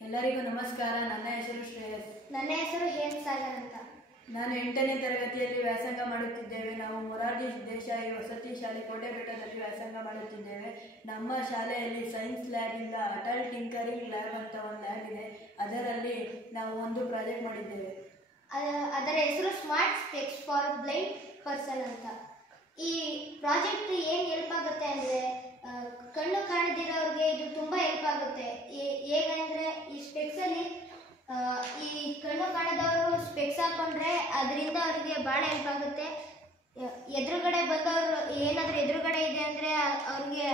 ಎಲ್ಲರಿಗೂ ನಮಸ್ಕಾರ. ನನ್ನ ಹೆಸರು ಶ್ರೇಯಸ್. ನನ್ನ ಹೆಸರು ಹೇಮಸಾಗರ್ ಅಂತ. ನಾನು 8ನೇ ತರಗತಿಯಲ್ಲಿ ವ್ಯಾಸಂಗ ಮಾಡುತ್ತಿದ್ದೇವೆ. ನಾವು ಮೊರಾರ್ಜಿ ದೇಸಾಯಿ ವಸತಿ ಶಾಲೆ ಕೋಟೆಬೆಟ್ಟದಲ್ಲಿ ವ್ಯಾಸಂಗ ಮಾಡುತ್ತಿದ್ದೇವೆ. ನಮ್ಮ ಶಾಲೆಯಲ್ಲಿ ಸೈನ್ಸ್ ಲ್ಯಾಬಿಂದ ಅಟಲ್ ಟಿಂಕರಿಂಗ್ ಲ್ಯಾಬ್ ಅಂತ ಒಂದು ಲ್ಯಾಬ್ ಇದೆ. ಅದರಲ್ಲಿ ನಾವು ಒಂದು ಪ್ರಾಜೆಕ್ಟ್ ಮಾಡಿದ್ದೇವೆ. ಅದರ ಹೆಸರು smart specs for blind person ಅಂತ. ಈ ಪ್ರಾಜೆಕ್ಟ್ ಏನು ಹೆಲ್ಪ್ ಆಗುತ್ತೆ ಅಂದರೆ, ಕಣ್ಣು ಕಾಣದಿರೋರಿಗೆ ಇದು ತುಂಬ ಹೆಲ್ಪ್ ಆಗುತ್ತೆ. ಹೇಗಂದರೆ, ಈ ಸ್ಪೆಕ್ಸಲ್ಲಿ ಈ ಕಣ್ಣು ಕಾಣದವರು ಸ್ಪೆಕ್ಸ್ ಹಾಕೊಂಡ್ರೆ ಅದರಿಂದ ಅವರಿಗೆ ಭಾಳ ಹೆಲ್ಪ್ ಆಗುತ್ತೆ. ಎದುರುಗಡೆ ಬಂದವರು ಏನಾದರೂ ಎದುರುಗಡೆ ಇದೆ ಅಂದರೆ ಅವ್ರಿಗೆ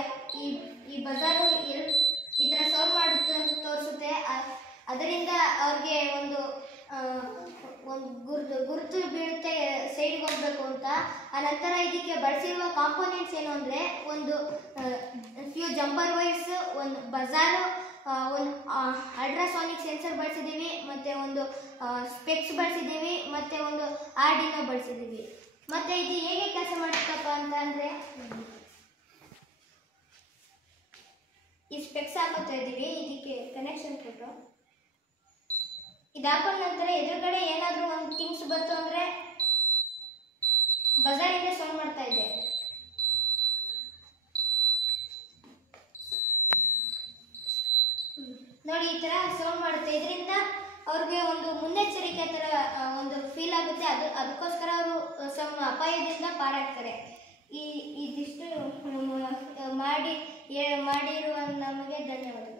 ಈ ಬಜಾರು ಈ ಥರ ಸೌಂಡ್ ಮಾಡಿ ತೋರಿಸುತ್ತೆ. ಅದರಿಂದ ಅವ್ರಿಗೆ ಒಂದು ಗುರುತು ಬೀಳುತ್ತೆ ಸೈಡ್ಗೆ ಹೋಗಬೇಕು ಅಂತ. ಆನಂತರ ಇದಕ್ಕೆ ಬಳಸಿರುವ ಕಾಂಪೋನೆಂಟ್ಸ್ ಏನು ಅಂದರೆ, ಒಂದು ಫ್ಯೂ ಜಂಪರ್ ವೈರ್ಸ್, ಒಂದು ಬಜಾರು, ಒಂದು ಅಲ್ಟ್ರಾಸಾನಿಕ್ ಸೆನ್ಸರ್ ಬಳಸಿದ್ದೀವಿ, ಮತ್ತು ಒಂದು ಸ್ಪೆಕ್ಸ್ ಬಳಸಿದ್ದೀವಿ, ಮತ್ತು ಒಂದು ಆರ್ಡಿನೋ ಬಳಸಿದ್ದೀವಿ. ಮತ್ತು ಇದು ಹೇಗೆ ಕೆಲಸ ಮಾಡುತ್ತಪ್ಪ ಅಂತ ಅಂದರೆ, ಈ ಸ್ಪೆಕ್ಸ್ ಹಾಕೋತಾ ಇದ್ದೀವಿ, ಇದಕ್ಕೆ ಕನೆಕ್ಷನ್ ಕೊಟ್ಟು ಇದು ಹಾಕೊಂಡ ನಂತರ ಎದುರುಗಡೆ ಏನಾದರೂ ಒಂದು ಥಿಂಗ್ಸ್ ಬಂತು ಅಂದರೆ ಬಜಾರಿಂದ ಸೌಂಡ್ ಮಾಡ್ತಾ ಇದೆ. ನೋಡಿ, ಈ ಥರ ಸೌಂಡ್ ಮಾಡುತ್ತೆ. ಇದರಿಂದ ಅವ್ರಿಗೆ ಒಂದು ಮುನ್ನೆಚ್ಚರಿಕೆ ಥರ ಒಂದು ಫೀಲ್ ಆಗುತ್ತೆ. ಅದಕ್ಕೋಸ್ಕರ ಅವರು ಸ್ವಲ್ಪ ಅಪಾಯದಿಂದ ಪಾರಾಗ್ತಾರೆ. ಇದಿಷ್ಟು ಮಾಡಿರುವ ನಮಗೆ ಧನ್ಯವಾದಗಳು.